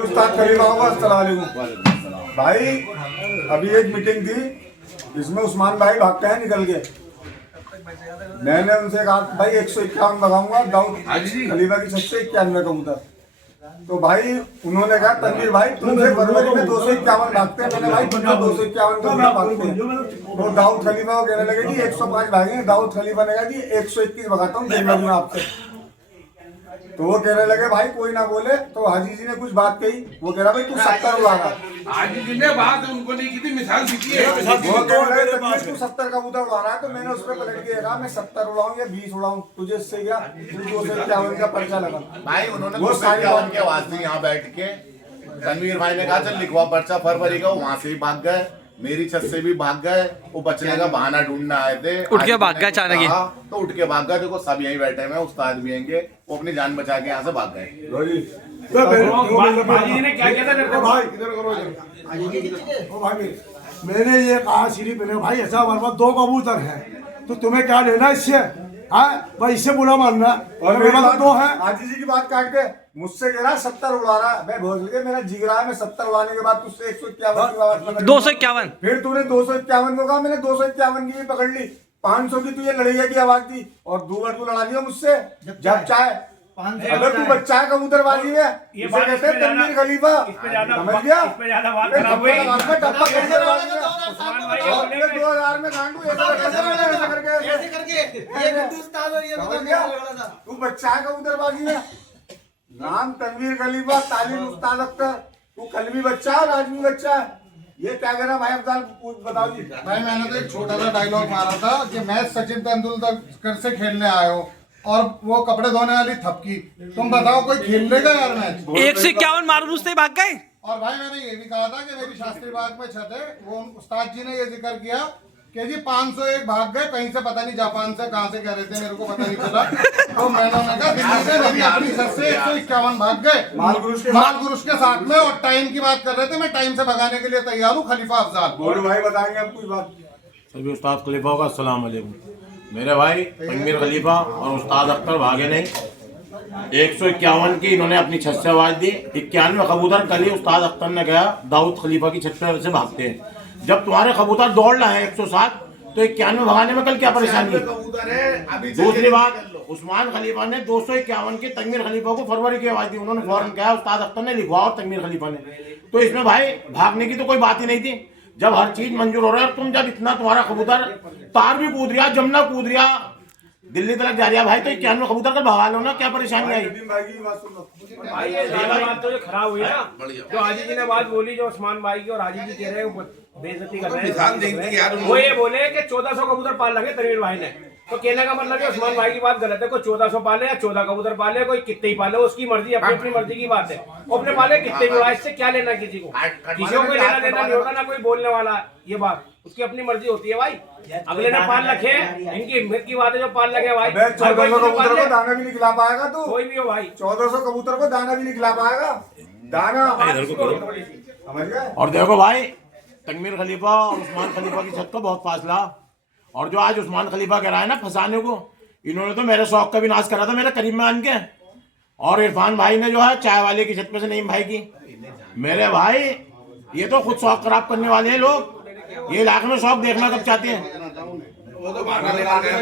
उस्ताद खलीफा होगा। अस्सलाम वालेकुम भाई, अभी एक मीटिंग थी, इसमें उस्मान भाई भागते हैं निकल के। मैंने उनसे कहा भाई 151 लगाऊंगा दाऊद खलीफा की छत से 91 कबूतर। तो भाई उन्होंने कहा तनवीर भाई तुमसे फरवरी में 251 भागते हैं। मैंने भाई तुमसे 251 कबूतर भागते हैं। तो दाऊद खलीफा को कहने लगे जी 105 भागेंगे। दाऊद खलीफा ने कहा जी 121 भगाता हूँ, देख लूंगा आपसे। तो वो कहने लगे भाई कोई ना बोले। तो हाजी जी ने कुछ बात कही, वो कह रहा भाई तू 70 उड़ा रहा। हाजी जी ने बात उनको नहीं की थी, मिसाल दी थी। वो कह रहे थे तू 70 कबूतर उड़ा रहा है। तो मैंने उस पर पलट के कहा मैं 70 उड़ाऊं या 20 उड़ाऊं, तुझे इससे क्या 251 का पर्चा लगा। भाई उन्होंने वो सारी की आवाज थी यहाँ बैठ के। तनवीर भाई ने कहा चल लिखवा पर्चा फरवरी का, वहां से ही भाग गए, मेरी छत से भी भाग गए। वो बचने का बहाना ढूंढने आए थे, उठ के भाग गए अचानक ही। तो उठ के भाग गए। देखो सब यहीं बैठे हैं, उस्ताद भी आएंगे, वो अपनी जान बचा के यहाँ से भाग गए। ने क्या किया था भाई मैंने ये कहा सिर्फ मैंने भाई ऐसा हमारे पास 2 कबूतर हैं, तो तुम्हें क्या लेना इससे? भाई इससे बुरा मानना। और मेरे पास 2 है। हाजी जी की बात काट के मुझसे कह रहा 70 उड़ा रहा। मैं भोज के मेरा जिगरा है, मैं 70 उड़ाने के बाद तुझसे 151 की आवाज पकड़ ली। 251। फिर तूने 251 को कहा, मैंने 251 की भी पकड़ ली। 500 की तुझे लड़ैया की आवाज दी और 2 बार तू लड़ा दिया मुझसे जब चाहे। अगर तू बच्चा है कबूतरबाजी में, इसे कहते हैं तनवीर खलीफा, समझ गया? 2000 में गांडू ऐसे करके तू बच्चा है कबूतरबाजी में। नाम तनवीर खलीफा, तालीम उस्ताद अख्तर। तू कलमी बच्चा है, राजवी बच्चा है। ये क्या कह रहा भाई अफजाल, बताओ जी। भाई मैंने तो एक छोटा सा डायलॉग मारा था कि मैच सचिन तेंदुलकर से खेलने आए हो और वो कपड़े धोने वाली थपकी। तुम बताओ कोई खेल लेगा यार मैच? 151 मारूं उससे भाग गए। और भाई मैंने ये भी कहा था कि मेरी शास्त्री बाग में छत है, वो उस्ताद जी ने ये जिक्र किया कि जी 501 भाग गए कहीं से, पता नहीं जापान से कहां से कह रहे थे, मेरे को पता नहीं चला। तो मैंने कहा दिल्ली से मेरी अपनी छत से 151 भाग गए मालगुरुश के साथ में। और टाइम की बात कर रहे थे, मैं टाइम से भगाने के लिए तैयार हूँ। खलीफा अफजाल बोलो भाई, बताएंगे आप कुछ बात। सभी उस्ताद खलीफा का अस्सलाम वालेकुम। मेरे भाई तनवीर खलीफा और उस्ताद अख्तर भागे नहीं। 151 की इन्होंने अपनी छत से आवाज दी। 91 कबूतर कल ही उस्ताद अख्तर ने कहा दाऊद खलीफा की छत से भागते हैं। जब तुम्हारे कबूतर दौड़ रहे हैं 107, तो 91 भगाने में कल क्या परेशानी है? दूसरी बात, उस्मान खलीफा ने 251 की तनवीर खलीफा को फरवरी की आवाज दी। उन्होंने फौरन कहा, उस्ताद अख्तर ने लिखवा और तनवीर खलीफा ने। तो इसमें भाई भागने की तो कोई बात ही नहीं थी। जब हर चीज मंजूर हो रहा है, तुम जब इतना तुम्हारा कबूतर तार भी कूद रिया, जमुना कूद रिया, दिल्ली तक जा रहा भाई, तो 91 कबूतर का भगा लो ना, क्या परेशानी आई? भाई ये बात तो खराब हुई ना, जो हाजी जी ने बात बोली, जो उस्मान भाई की, और हाजी जी कह रहे हैं बेइज्जती कर रहे हैं। वो ये बोले कि 1400 कबूतर पाल लगे तनवीर भाई ने। तो कहने का मतलब है उस्मान भाई की बात गलत है। कोई 1400 पाले या 14 कबूतर पाले, कोई कितने ही पाले, उसकी मर्जी, अपनी अपनी मर्जी की बात है। वो अपने पाले कितने भी उड़ाए, इससे क्या लेना किसी को? किसी को कोई लेना देना नहीं होता, ना कोई बोलने वाला। ये बात उसकी अपनी मर्जी होती है भाई। अगले ने पाल रखे, इनकी हिम्मत की बात है जो पाल रखे भाई। 1400 कबूतर को दाना भी नहीं खिला पाएगा तू, कोई भी हो भाई। 1400 कबूतर को दाना भी नहीं खिला पाएगा। दाना समझ गए? और देखो भाई, तनवीर खलीफा और उस्मान खलीफा की छत का बहुत फासला। और जो आज उस्मान खलीफा कह रहा है ना फंसाने को, इन्होंने तो मेरे शौक का भी नाश करा था, मेरे करीब में आन के। और इरफान भाई ने जो है चाय वाले की छत पे से नईम भाई की। मेरे भाई ये तो खुद शौक खराब करने वाले हैं लोग। ये इलाके में शौक देखना कब चाहते हैं?